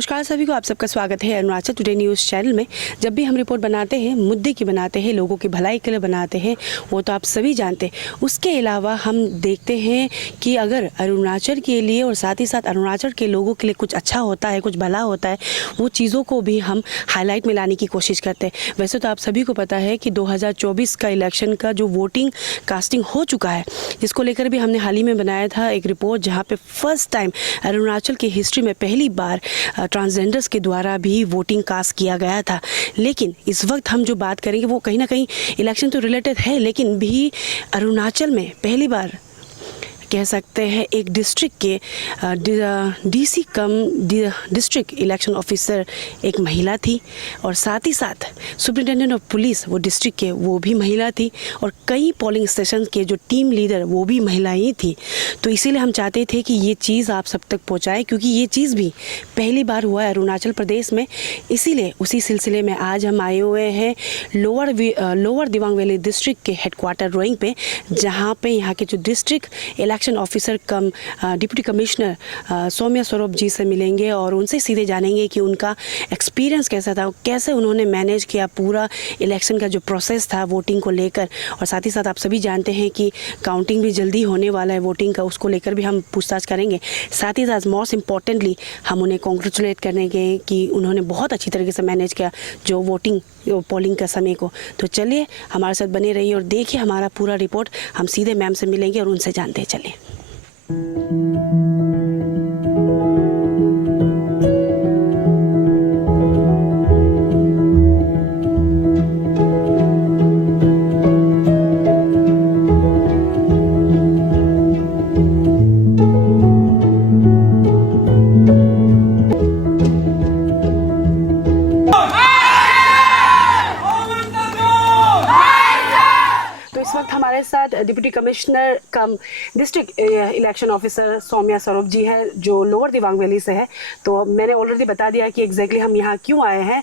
नमस्कार सभी को, आप सबका स्वागत है अरुणाचल टुडे न्यूज़ चैनल में। जब भी हम रिपोर्ट बनाते हैं, मुद्दे की बनाते हैं, लोगों की भलाई के लिए बनाते हैं, वो तो आप सभी जानते हैं। उसके अलावा हम देखते हैं कि अगर अरुणाचल के लिए और साथ ही साथ अरुणाचल के लोगों के लिए कुछ अच्छा होता है, कुछ भला होता है, वो चीज़ों को भी हम हाईलाइट में लाने की कोशिश करते हैं। वैसे तो आप सभी को पता है कि 2024 का इलेक्शन का जो वोटिंग कास्टिंग हो चुका है, जिसको लेकर भी हमने हाल ही में बनाया था एक रिपोर्ट, जहाँ पे फर्स्ट टाइम अरुणाचल की हिस्ट्री में पहली बार ट्रांसजेंडर्स के द्वारा भी वोटिंग कास्ट किया गया था। लेकिन इस वक्त हम जो बात करेंगे वो कहीं ना कहीं इलेक्शन तो रिलेटेड है, लेकिन भी अरुणाचल में पहली बार कह सकते हैं एक डिस्ट्रिक्ट के डीसी कम डिस्ट्रिक्ट इलेक्शन ऑफिसर एक महिला थी, और साथ ही साथ सुपरिटेंडेंट ऑफ पुलिस वो डिस्ट्रिक्ट के वो भी महिला थी, और कई पोलिंग स्टेशन के जो टीम लीडर वो भी महिला ही थी। तो इसीलिए हम चाहते थे कि ये चीज़ आप सब तक पहुँचाएँ, क्योंकि ये चीज़ भी पहली बार हुआ है अरुणाचल प्रदेश में। इसीलिए उसी सिलसिले में आज हम आए हुए हैं लोअर दिबांग वैली डिस्ट्रिक्ट के हेडक्वार्टर रोइंग पे, जहाँ पे यहाँ के जो district election officer cum deputy commissioner Saumya Swarup ji से मिलेंगे और उनसे सीधे जानेंगे कि उनका एक्सपीरियंस कैसा था, कैसे उन्होंने मैनेज किया पूरा इलेक्शन का जो प्रोसेस था वोटिंग को लेकर। और साथ ही साथ आप सभी जानते हैं कि काउंटिंग भी जल्दी होने वाला है वोटिंग का, उसको लेकर भी हम पूछताछ करेंगे। साथ ही साथ मोस्ट इम्पॉर्टेंटली हम उन्हें कॉन्ग्रेचुलेट करेंगे कि उन्होंने बहुत अच्छी तरीके से मैनेज किया जो वोटिंग पोलिंग का समय को। तो चलिए हमारे साथ बने रहिए और देखिए हमारा पूरा रिपोर्ट। हम सीधे मैम से मिलेंगे और उनसे जानते चलिए। हमारे साथ डिप्टी कमिश्नर कम district election officer Saumya Swarup जी है, जो लोअर दिबांग वैली से है। तो मैंने ऑलरेडी बता दिया कि एग्जैक्टली हम यहाँ क्यों आए हैं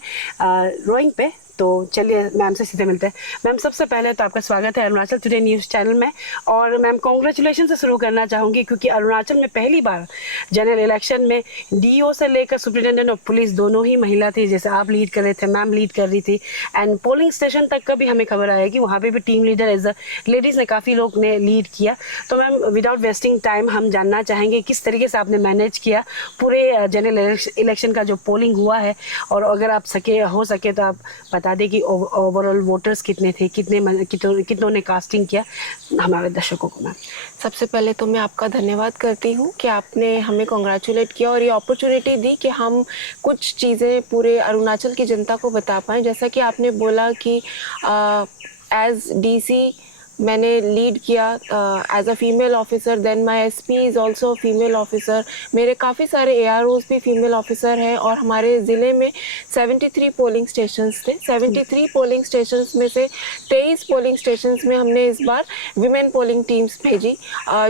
रोइंग पे। तो चलिए मैम से सीधे मिलते हैं। मैम, सबसे पहले तो आपका स्वागत है अरुणाचल टुडे न्यूज़ चैनल में। और मैम, कॉन्ग्रेचुलेशन से शुरू करना चाहूँगी, क्योंकि अरुणाचल में पहली बार जनरल इलेक्शन में डीओ से लेकर सुपरिटेंडेंट ऑफ पुलिस दोनों ही महिला थी, जैसे आप लीड कर रहे थे, मैम लीड कर रही थी। एंड पोलिंग स्टेशन तक का भी हमें खबर आया कि वहाँ पर भी team leader as a ladies ने काफ़ी लोग ने लीड किया। तो मैम, विदाउट वेस्टिंग टाइम हम जानना चाहेंगे किस तरीके से आपने मैनेज किया पूरे जनरल इलेक्शन का जो पोलिंग हुआ है, और अगर आप हो सके तो आप बता दें कि ओवरऑल वोटर्स कितने थे, कितनों ने कास्टिंग किया हमारे दर्शकों को। मैम, सबसे पहले तो मैं आपका धन्यवाद करती हूँ कि आपने हमें कॉन्ग्रेचुलेट किया और ये अपॉर्चुनिटी दी कि हम कुछ चीज़ें पूरे अरुणाचल की जनता को बता पाएँ। जैसा कि आपने बोला कि एज डीसी मैंने लीड किया as a female officer, then my SP is also female officer. मेरे काफ़ी सारे एआरओज भी फीमेल ऑफिसर हैं, और हमारे ज़िले में 73 पोलिंग स्टेशंस थे। 73 पोलिंग स्टेशंस में से 23 पोलिंग स्टेशंस में हमने इस बार विमेन पोलिंग टीम्स भेजी,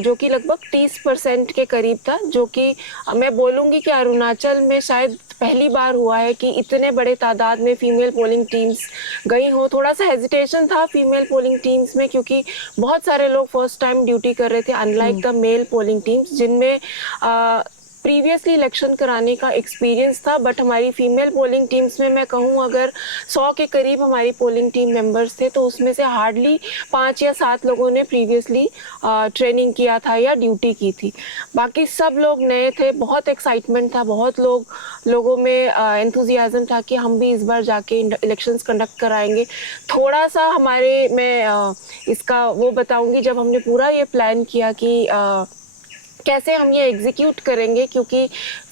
जो कि लगभग 30% के करीब था, जो कि मैं बोलूँगी कि अरुणाचल में शायद पहली बार हुआ है कि इतने बड़े तादाद में फ़ीमेल पोलिंग टीम्स गई हो। थोड़ा सा हेजिटेशन था फीमेल पोलिंग टीम्स में, क्योंकि बहुत सारे लोग फर्स्ट टाइम ड्यूटी कर रहे थे, unlike the male polling teams जिनमें प्रीवियसली इलेक्शन कराने का एक्सपीरियंस था। बट हमारी फीमेल पोलिंग टीम्स में मैं कहूँ अगर 100 के करीब हमारी पोलिंग टीम मेंबर्स थे, तो उसमें से हार्डली 5 या 7 लोगों ने प्रीवियसली ट्रेनिंग किया था या ड्यूटी की थी। बाकी सब लोग नए थे। बहुत एक्साइटमेंट था, बहुत लोगों में एंथुजियाज्म था कि हम भी इस बार जाके इलेक्शंस कंडक्ट कराएंगे। थोड़ा सा मैं इसका वो बताऊंगी, जब हमने पूरा ये प्लान किया कि कैसे हम ये एग्जीक्यूट करेंगे, क्योंकि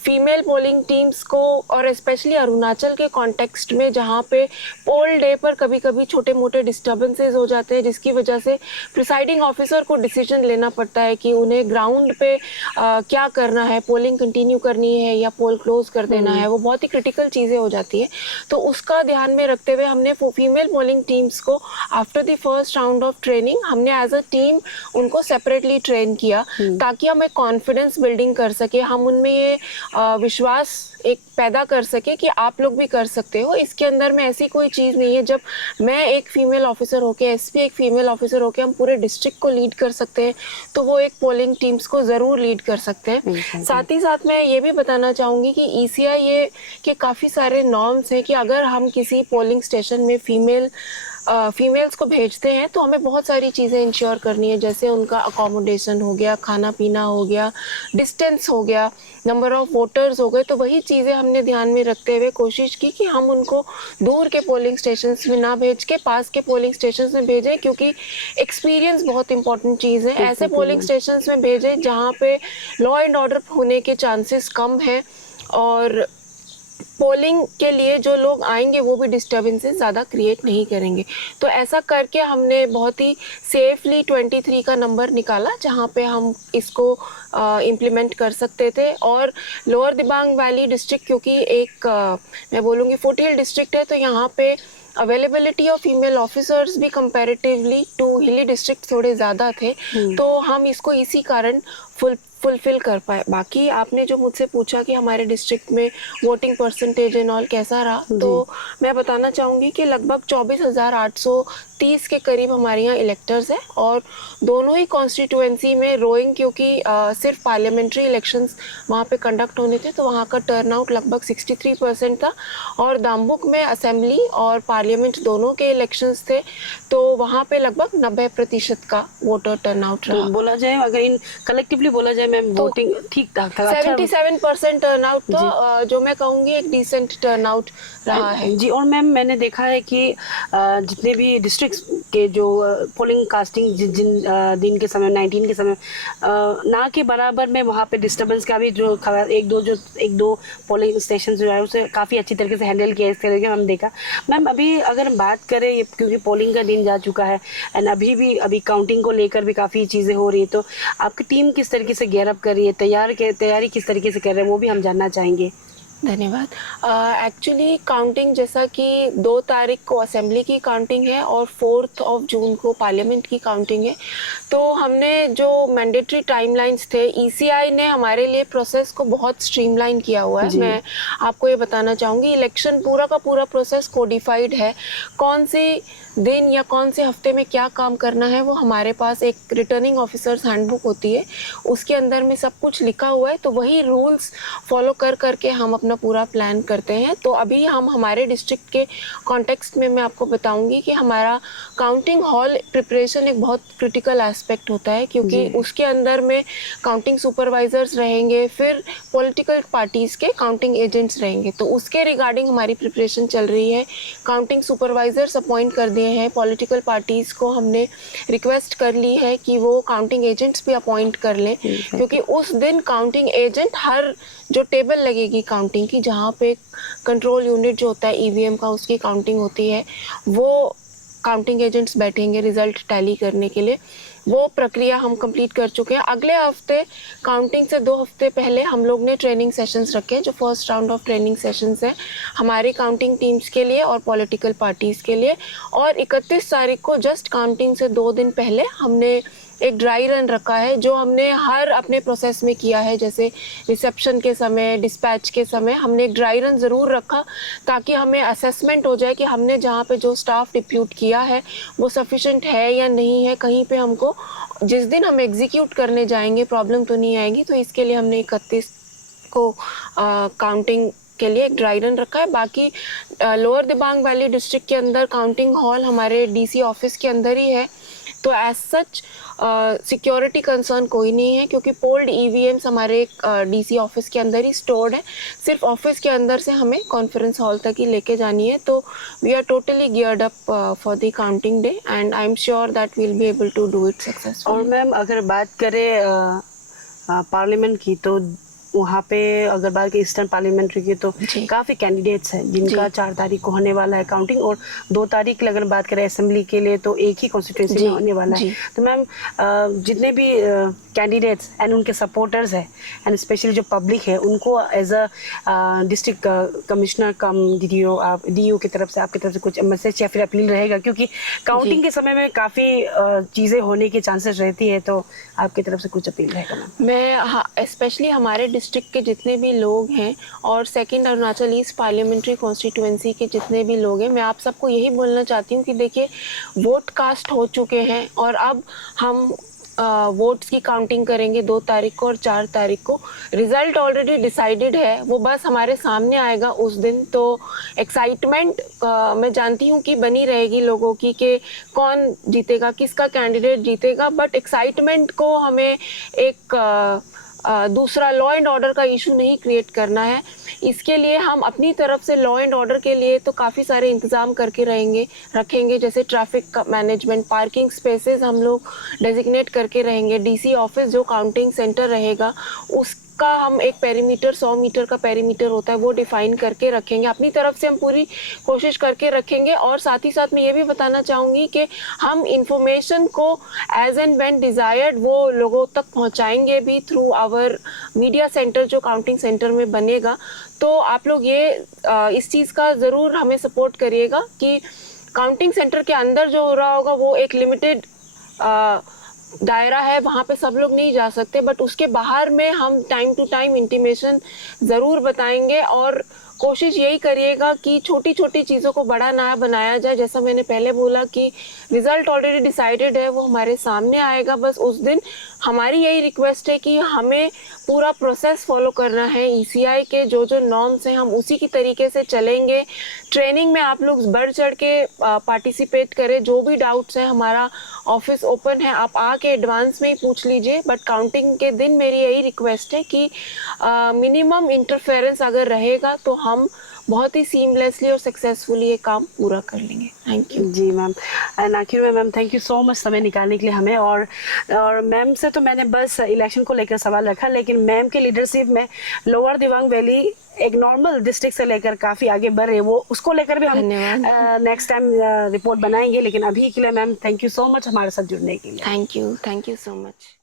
फीमेल पोलिंग टीम्स को और स्पेशली अरुणाचल के कॉन्टेक्स्ट में जहाँ पे पोल डे पर कभी कभी छोटे मोटे डिस्टर्बेंसेस हो जाते हैं, जिसकी वजह से प्रिसाइडिंग ऑफिसर को डिसीजन लेना पड़ता है कि उन्हें ग्राउंड पे क्या करना है, पोलिंग कंटिन्यू करनी है या पोल क्लोज कर देना है। वो बहुत ही क्रिटिकल चीज़ें हो जाती है। तो उसका ध्यान में रखते हुए हमने फीमेल पोलिंग टीम्स को after the first round of training हमने एज अ टीम उनको सेपरेटली ट्रेन किया, ताकि हम एक कॉन्फिडेंस बिल्डिंग कर सके। हम उनमें ये विश्वास एक पैदा कर सके कि आप लोग भी कर सकते हो। इसके अंदर में ऐसी कोई चीज़ नहीं है, जब मैं एक फीमेल ऑफिसर होके, एसपी एक फीमेल ऑफिसर होके हम पूरे डिस्ट्रिक्ट को लीड कर सकते हैं, तो वो एक पोलिंग टीम्स को ज़रूर लीड कर सकते हैं। साथ ही साथ मैं ये भी बताना चाहूँगी कि ECI ये के काफ़ी सारे नॉर्म्स हैं कि अगर हम किसी पोलिंग स्टेशन में फीमेल्स को भेजते हैं तो हमें बहुत सारी चीज़ें इंश्योर करनी है, जैसे उनका अकोमोडेशन हो गया, खाना पीना हो गया, डिस्टेंस हो गया, नंबर ऑफ वोटर्स हो गए। तो वही चीज़ें हमने ध्यान में रखते हुए कोशिश की कि हम उनको दूर के पोलिंग स्टेशंस में ना भेज के पास के पोलिंग स्टेशंस में भेजें, क्योंकि एक्सपीरियंस बहुत इंपॉर्टेंट चीज़ है। ऐसे पोलिंग स्टेशंस में भेजें जहाँ पे लॉ एंड ऑर्डर होने के चांसेस कम है, और पोलिंग के लिए जो लोग आएंगे वो भी डिस्टर्बेंसेस ज़्यादा क्रिएट नहीं करेंगे। तो ऐसा करके हमने बहुत ही सेफली 23 का नंबर निकाला जहाँ पे हम इसको इम्प्लीमेंट कर सकते थे। और लोअर दिबांग वैली डिस्ट्रिक्ट क्योंकि एक मैं बोलूँगी फुट हिल डिस्ट्रिक्ट है, तो यहाँ पे अवेलेबिलिटी ऑफ फीमेल ऑफिसर्स भी कंपैरेटिवली टू हिली डिस्ट्रिक्ट थोड़े ज़्यादा थे, तो हम इसको इसी कारण फुलफिल कर पाए। बाकी आपने जो मुझसे पूछा कि हमारे डिस्ट्रिक्ट में वोटिंग परसेंटेज एंड ऑल कैसा रहा, तो मैं बताना चाहूँगी कि लगभग 24,830 के करीब हमारे यहाँ इलेक्टर्स हैं, और दोनों ही कॉन्स्टिट्यूएंसी में रोइंग, क्योंकि सिर्फ पार्लियामेंट्री इलेक्शंस वहाँ पे कंडक्ट होने थे, तो वहाँ का टर्नआउट लगभग 63% था। और दाम्बुक में असेंबली और पार्लियामेंट दोनों के इलेक्शंस थे, तो वहाँ पे लगभग 90% का वोटर टर्नआउट रहा। तो बोला जाए, अगर इन कलेक्टिवली बोला जाए मैम, वोटिंग ठीक ठाक था, 77% टर्नआउट, तो जो मैं कहूँगी एक डिसेंट टर्नआउट रहा है जी। और मैम मैंने देखा है कि जितने भी डिस्ट्रिक्ट्स के जो पोलिंग कास्टिंग जिन दिन के समय 19 के समय ना के बराबर में वहाँ पे डिस्टर्बेंस का भी जो एक दो पोलिंग स्टेशन जो है उसे काफ़ी अच्छी तरीके से हैंडल किया, इस तरीके से हम देखा। मैम अभी अगर हम बात करें, क्योंकि पोलिंग का दिन जा चुका है एंड अभी काउंटिंग को लेकर भी काफ़ी चीज़ें हो रही है, तो आपकी टीम किस तरीके से गेयर अप कर रही है, तैयारी किस तरीके से कर रहे हैं, वो भी हम जानना चाहेंगे। धन्यवाद। एक्चुअली काउंटिंग जैसा कि 2 तारीख को असेंबली की काउंटिंग है और 4 जून को पार्लियामेंट की काउंटिंग है, तो हमने जो मैंडेटरी टाइमलाइंस थे, ECI ने हमारे लिए प्रोसेस को बहुत स्ट्रीमलाइन किया हुआ है। मैं आपको ये बताना चाहूँगी, इलेक्शन पूरा का पूरा प्रोसेस कोडिफाइड है। कौन सी दिन या कौन से हफ्ते में क्या काम करना है, वो हमारे पास एक रिटर्निंग ऑफिसर्स हैंडबुक होती है, उसके अंदर में सब कुछ लिखा हुआ है। तो वही रूल्स फॉलो करके हम अपना पूरा प्लान करते हैं। तो अभी हम हमारे डिस्ट्रिक्ट के कॉन्टेक्स्ट में मैं आपको बताऊंगी कि हमारा काउंटिंग हॉल प्रिपरेशन एक बहुत क्रिटिकल एस्पेक्ट होता है, क्योंकि उसके अंदर में काउंटिंग सुपरवाइजर्स रहेंगे, फिर पॉलिटिकल पार्टीज़ के काउंटिंग एजेंट्स रहेंगे। तो उसके रिगार्डिंग हमारी प्रिपरेशन चल रही है। काउंटिंग सुपरवाइजर्स अपॉइंट कर दिए हैं, पॉलिटिकल पार्टीज़ को हमने रिक्वेस्ट कर ली है कि वो काउंटिंग एजेंट्स भी अपॉइंट कर लें, क्योंकि उस दिन काउंटिंग एजेंट हर जो टेबल लगेगी काउंटिंग की, जहाँ पे कंट्रोल यूनिट जो होता है EVM का, उसकी काउंटिंग होती है, वो काउंटिंग एजेंट्स बैठेंगे रिजल्ट टैली करने के लिए। वो प्रक्रिया हम कंप्लीट कर चुके हैं। अगले हफ्ते काउंटिंग से 2 हफ्ते पहले हम लोग ने ट्रेनिंग सेशंस रखे, जो first round of training sessions है हमारी काउंटिंग टीम्स के लिए और पॉलिटिकल पार्टीज़ के लिए। और 31 तारीख को जस्ट काउंटिंग से 2 दिन पहले हमने एक ड्राई रन रखा है, जो हमने हर अपने प्रोसेस में किया है। जैसे रिसेप्शन के समय, डिस्पैच के समय हमने एक ड्राई रन ज़रूर रखा, ताकि हमें असेसमेंट हो जाए कि हमने जहाँ पे जो स्टाफ डिप्यूट किया है वो सफिशेंट है या नहीं है, कहीं पे हमको जिस दिन हम एग्जीक्यूट करने जाएंगे प्रॉब्लम तो नहीं आएगी। तो इसके लिए हमने 31 को काउंटिंग के लिए एक ड्राई रन रखा है। बाकी लोअर दिबांग वैली डिस्ट्रिक्ट के अंदर काउंटिंग हॉल हमारे DC ऑफिस के अंदर ही है, तो एज सच सिक्योरिटी कंसर्न कोई नहीं है, क्योंकि पोल्ड EVMs हमारे DC ऑफिस के अंदर ही स्टोर्ड है। सिर्फ ऑफिस के अंदर से हमें कॉन्फ्रेंस हॉल तक ही लेके जानी है। तो we are totally geared up for the counting day and I am sure that we will be able to do it successful. और मैम अगर बात करें पार्लियामेंट की, तो वहाँ पे अगर बात की ईस्टर्न पार्लियामेंट्री की, तो काफ़ी कैंडिडेट्स हैं जिनका 4 तारीख को होने वाला है काउंटिंग, और 2 तारीख की अगर बात करें असेंबली के लिए तो एक ही कॉन्स्टिट्यूंसी में होने वाला है। तो मैम जितने भी कैंडिडेट्स एंड उनके सपोर्टर्स हैं एंड स्पेशली जो पब्लिक है, उनको as a district commissioner cum DO की तरफ से, आपकी तरफ से कुछ मैसेज या फिर अपील रहेगा, क्योंकि काउंटिंग के समय में काफ़ी चीज़ें होने के चांसेस रहती है, तो आपकी तरफ से कुछ अपील रहेगा मैम? मैं स्पेशली हमारे डिस्ट्रिक्ट के जितने भी लोग हैं और second Arunachal east parliamentary constituency के जितने भी लोग हैं, मैं आप सबको यही बोलना चाहती हूँ कि देखिए, वोट कास्ट हो चुके हैं और अब हम वोट्स की काउंटिंग करेंगे 2 तारीख को और 4 तारीख को। रिजल्ट ऑलरेडी डिसाइडेड है, वो बस हमारे सामने आएगा उस दिन। तो एक्साइटमेंट मैं जानती हूँ कि बनी रहेगी लोगों की कि कौन जीतेगा, किसका कैंडिडेट जीतेगा, बट एक्साइटमेंट को हमें एक दूसरा लॉ एंड ऑर्डर का इशू नहीं क्रिएट करना है। इसके लिए हम अपनी तरफ से लॉ एंड ऑर्डर के लिए तो काफ़ी सारे इंतज़ाम करके रखेंगे, जैसे ट्रैफिक मैनेजमेंट, पार्किंग स्पेसेस हम लोग डेजिग्नेट करके रहेंगे। डीसी ऑफिस जो काउंटिंग सेंटर रहेगा उसका हम एक पेरीमीटर 100 मीटर का पेरीमीटर होता है वो डिफाइन करके रखेंगे। अपनी तरफ से हम पूरी कोशिश करके रखेंगे और साथ ही साथ मैं ये भी बताना चाहूँगी कि हम इंफॉर्मेशन को एज एंड व्हेन डिज़ायर्ड वो लोगों तक पहुँचाएंगे भी थ्रू आवर मीडिया सेंटर जो काउंटिंग सेंटर में बनेगा। तो आप लोग ये इस चीज़ का ज़रूर हमें सपोर्ट करिएगा कि काउंटिंग सेंटर के अंदर जो हो रहा होगा वो एक लिमिटेड दायरा है, वहाँ पे सब लोग नहीं जा सकते, बट उसके बाहर में हम टाइम टू टाइम इंटीमेशन ज़रूर बताएंगे और कोशिश यही करिएगा कि छोटी छोटी चीज़ों को बड़ा ना बनाया जाए। जैसा मैंने पहले बोला कि रिज़ल्ट ऑलरेडी डिसाइडेड है, वो हमारे सामने आएगा, बस उस दिन हमारी यही रिक्वेस्ट है कि हमें पूरा प्रोसेस फॉलो करना है। ईसीआई के जो जो नॉर्म्स हैं हम उसी की तरीके से चलेंगे। ट्रेनिंग में आप लोग बढ़ चढ़ के पार्टिसिपेट करें। जो भी डाउट्स हैं, हमारा ऑफिस ओपन है, आप आके एडवांस में ही पूछ लीजिए। बट काउंटिंग के दिन मेरी यही रिक्वेस्ट है कि मिनिमम इंटरफेरेंस अगर रहेगा तो हम बहुत ही सीमलेसली और सक्सेसफुली ये काम पूरा कर लेंगे। Thank you. जी मैम, एंड आखिर में ma'am thank you so much समय निकालने के लिए हमें। और मैम से तो मैंने बस इलेक्शन को लेकर सवाल रखा, लेकिन मैम के लीडरशिप में लोअर दिबांग वैली एक नॉर्मल डिस्ट्रिक्ट से लेकर काफ़ी आगे बढ़ रहे, वो उसको लेकर भी हम नेक्स्ट टाइम रिपोर्ट बनाएंगे। लेकिन अभी के लिए ma'am thank you so much हमारे साथ जुड़ने के लिए। Thank you so much.